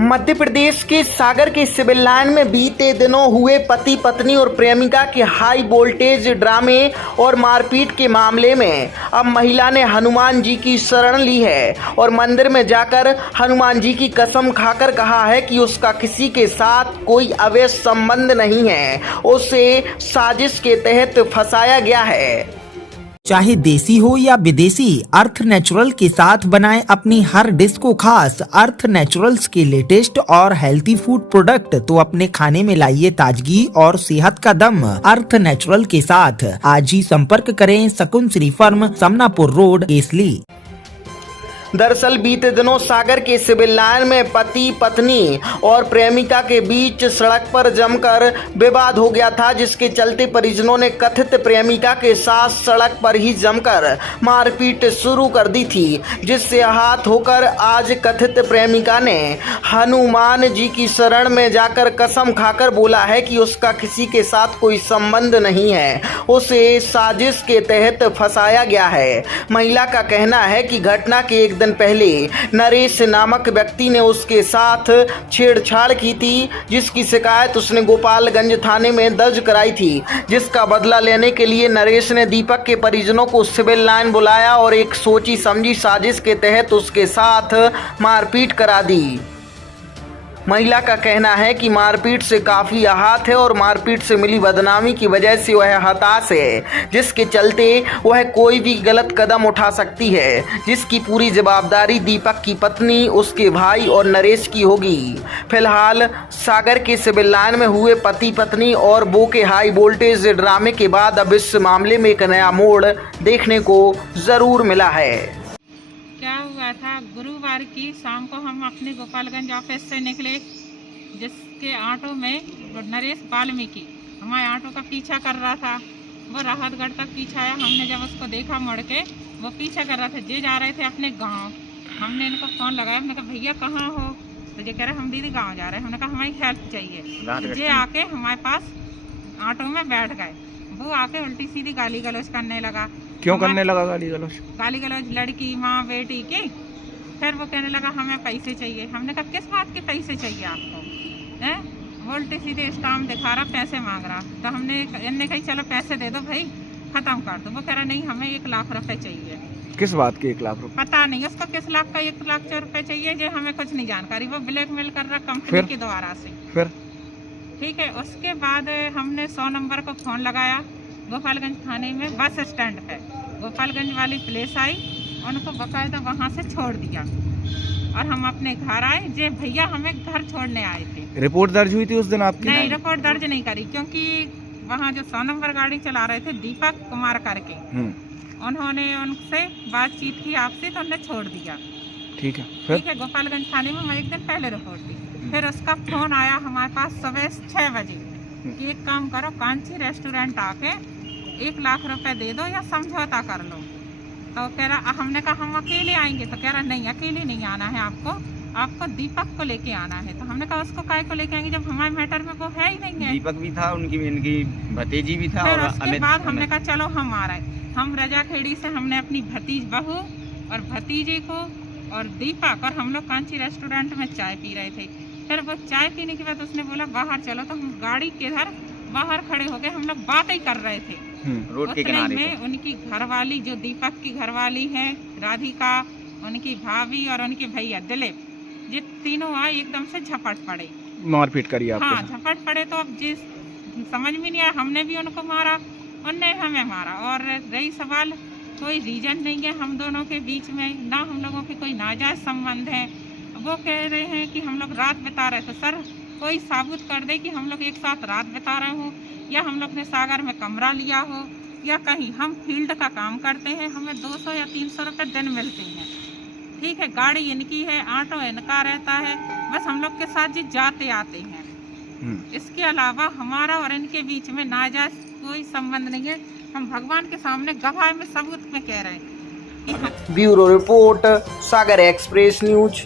मध्य प्रदेश के सागर के civil line में बीते दिनों हुए पति पत्नी और प्रेमिका के हाई वोल्टेज ड्रामे और मारपीट के मामले में अब महिला ने हनुमान जी की शरण ली है और मंदिर में जाकर हनुमान जी की कसम खाकर कहा है कि उसका किसी के साथ कोई अवैध संबंध नहीं है, उसे साजिश के तहत फंसाया गया है। चाहे देसी हो या विदेशी, अर्थ नेचुरल के साथ बनाएं अपनी हर डिश को खास। अर्थ नेचुरल्स के लेटेस्ट और हेल्थी फूड प्रोडक्ट तो अपने खाने में लाइए ताजगी और सेहत का दम। अर्थ नेचुरल के साथ आज ही संपर्क करें। शकुन श्री फर्म, समनापुर रोड, केसली। दरअसल बीते दिनों सागर के सिविल लाइन में पति पत्नी और प्रेमिका के बीच सड़क पर जमकर विवाद हो गया था, जिसके चलते परिजनों ने कथित प्रेमिका के साथ सड़क पर ही जमकर मारपीट शुरू कर दी थी, जिससे आहत होकर आज कथित प्रेमिका ने हनुमान जी की शरण में जाकर कसम खाकर बोला है कि उसका किसी के साथ कोई संबंध नहीं है, उसे साजिश के तहत फंसाया गया है। महिला का कहना है कि घटना के एक दिन पहले नरेश नामक व्यक्ति ने उसके साथ छेड़छाड़ की थी, जिसकी शिकायत उसने गोपालगंज थाने में दर्ज कराई थी, जिसका बदला लेने के लिए नरेश ने दीपक के परिजनों को सिविल लाइन बुलाया और एक सोची समझी साजिश के तहत उसके साथ मारपीट करा दी। महिला का कहना है कि मारपीट से काफ़ी आहत है और मारपीट से मिली बदनामी की वजह से वह हताश है, जिसके चलते वह कोई भी गलत कदम उठा सकती है, जिसकी पूरी जवाबदारी दीपक की पत्नी, उसके भाई और नरेश की होगी। फिलहाल सागर के सिविल लाइन में हुए पति पत्नी और बो के हाई वोल्टेज ड्रामे के बाद अब इस मामले में एक नया मोड़ देखने को ज़रूर मिला है। क्या हुआ था, गुरुवार की शाम को हम अपने गोपालगंज ऑफिस से निकले, जिसके ऑटो में नरेश वाल्मीकि हमारे ऑटो का पीछा कर रहा था। वो राहतगढ़ तक पीछा आया। हमने जब उसको देखा मुड़ के, वो पीछा कर रहा था। जे जा रहे थे अपने गांव। हमने इनको फ़ोन लगाया, हमने कहा भैया कहाँ हो? तो ये कह रहे हम दीदी गाँव जा रहे हैं। हमने कहा हमारी हेल्प चाहिए। तो जे आके हमारे पास ऑटो में बैठ गए। वो आके उल्टी सीधी गाली गलौज करने लगा। क्यों करने लगा गाली गलौज? गाली गलौज लड़की, माँ, बेटी की। फिर वो कहने लगा हमें पैसे चाहिए। हमने कहा किस बात के पैसे चाहिए आपको? हैं? वो उल्टी सीधे स्टाम्प दिखा रहा, पैसे मांग रहा। तो इनने कही चलो पैसे दे दो भाई, खत्म कर दो। वो कह रहा नहीं हमें 1 लाख रुपए चाहिए। किस बात के 1 लाख रुपए? पता नहीं उसको किस लाख का 1 लाख रुपए चाहिए, जो हमें कुछ नहीं जानकारी। वो ब्लैकमेल कर रहा कंपनी के द्वारा से। फिर ठीक है, उसके बाद हमने 100 नंबर को फ़ोन लगाया गोपालगंज थाने में, बस स्टैंड पे। गोपालगंज वाली पुलिस आई, उनको बकायदा वहाँ से छोड़ दिया और हम अपने घर आए। जे भैया हमें घर छोड़ने आए थे। रिपोर्ट दर्ज हुई थी उस दिन आपकी? नहीं, रिपोर्ट दर्ज नहीं करी, क्योंकि वहाँ जो 100 नंबर गाड़ी चला रहे थे दीपक कुमार करके, उन्होंने उनसे बातचीत की आपसे, तो उन्हें छोड़ दिया। ठीक है, ठीक है। गोपालगंज थाने में मैं 1 दिन पहले रिपोर्ट दी। फिर उसका फ़ोन आया हमारे पास सुबह 6 बजे कि एक काम करो, कांची रेस्टोरेंट आके 1 लाख रुपए दे दो या समझौता कर लो। तो कह रहा, हमने कहा हम अकेले आएंगे। तो कह रहा नहीं, अकेले नहीं आना है, आपको दीपक को लेके आना है। तो हमने कहा उसको काय को लेके आएंगे जब हमारे मैटर में वो है ही नहीं है। दीपक भी था, इनकी भतीजी भी था। फिर उसके बाद हमने कहा चलो हम आ रहे हैं। हम रजाखेड़ी से हमने अपनी बहू और भतीजे को और दीपक और हम लोग कांची रेस्टोरेंट में चाय पी रहे थे। फिर वो चाय पीने के बाद उसने बोला बाहर चलो। तो हम गाड़ी के बाहर खड़े हो गए, हम लोग बातें ही कर रहे थे रोड के किनारे में। उनकी घरवाली, जो दीपक की घरवाली है राधिका, उनकी भाभी और उनके भैया दिलीप, ये तीनों आए, एकदम से झपट पड़े, मारपीट करी आपके? हाँ, झपट पड़े। तो अब जिस समझ में नहीं आया, हमने भी उनको मारा, उनने हमें मारा। और रही सवाल, कोई रीजन नहीं है हम दोनों के बीच में, ना हम लोगों के कोई नाजायज संबंध है। वो कह रहे हैं कि हम लोग रात बिता रहे थे। सर कोई साबुत कर दे कि हम लोग एक साथ रात बिता रहे हो, या हम लोग ने सागर में कमरा लिया हो, या कहीं हम फील्ड का काम करते हैं, हमें 200 या 300 रुपये दिन मिलते हैं। ठीक है, गाड़ी इनकी है, ऑटो इनका रहता है, बस हम लोग के साथ जी जाते आते हैं। इसके अलावा हमारा और इनके बीच में नाजायज कोई संबंध नहीं है। हम भगवान के सामने गवाह में सबूत में कह रहे हैं। ब्यूरो रिपोर्ट, सागर एक्सप्रेस न्यूज।